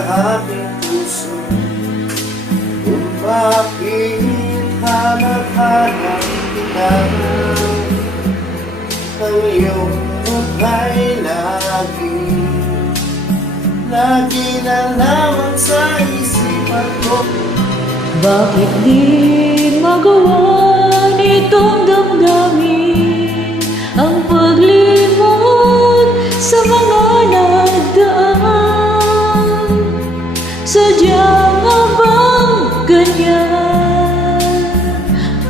aking puso, kung bakit hanap-hanap kita. Ang iyong mukha'y lagi na lamang sa isipan ko. Bakit di magawa nitong damdamin ang paglimot sa mga nagdaan? Sadya nga bang ganyan?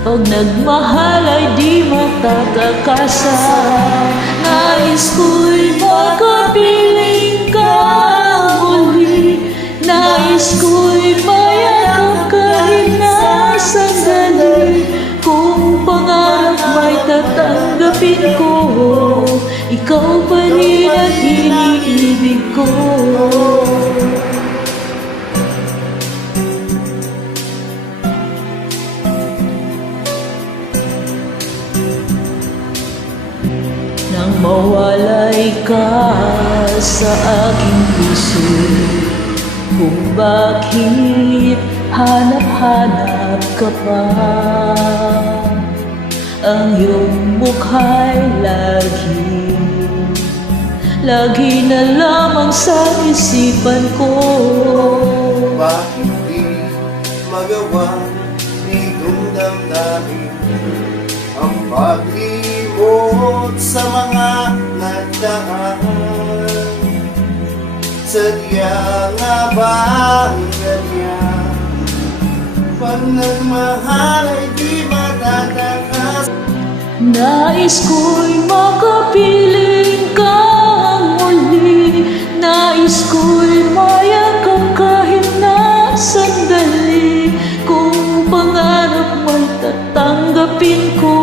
Pag nagmahal ay di matatakasan. Nais ko'y makapiling ka muli. Nais ko'y mayakap kahit na sandali. Kung pangarap may tatanggapin ko, ikaw pa rin ang iniibig ko. Nang mawalay ka sa aking puso, kung bakit hanap-hanap ka pa. Ang iyong mukha'y lagi na lamang sa isipan ko. Bakit di magawa nitong damdamin ang paglimot sa mga nagdaan? Sadya nga ba ang ganyan? Pag nagmahal ay di matatakas. Nais ko'y makapiling ka muli. Nais ko'y mayakap kahit na sandali. Kung pangarap mo'y tatanggapin ko,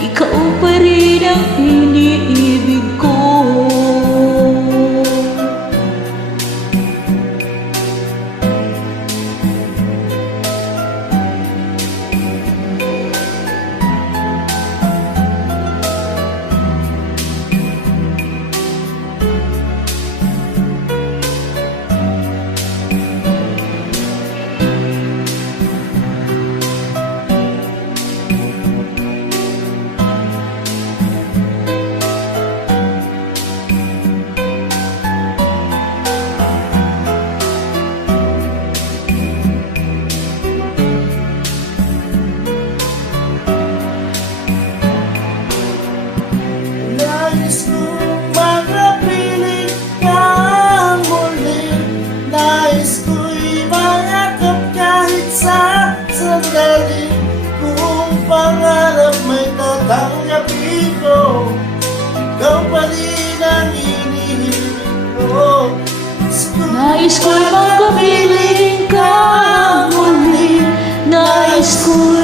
ikaw pa rin ang iniibig ko. Nais kong makapiling ka muli. Nais ko'y mayakap kahit sa sandali. Kung pangarap may tatanggapin ko, ikaw pa rin ang iniibig ko. Nais ko'y makapiling ka muli. Nais ko'y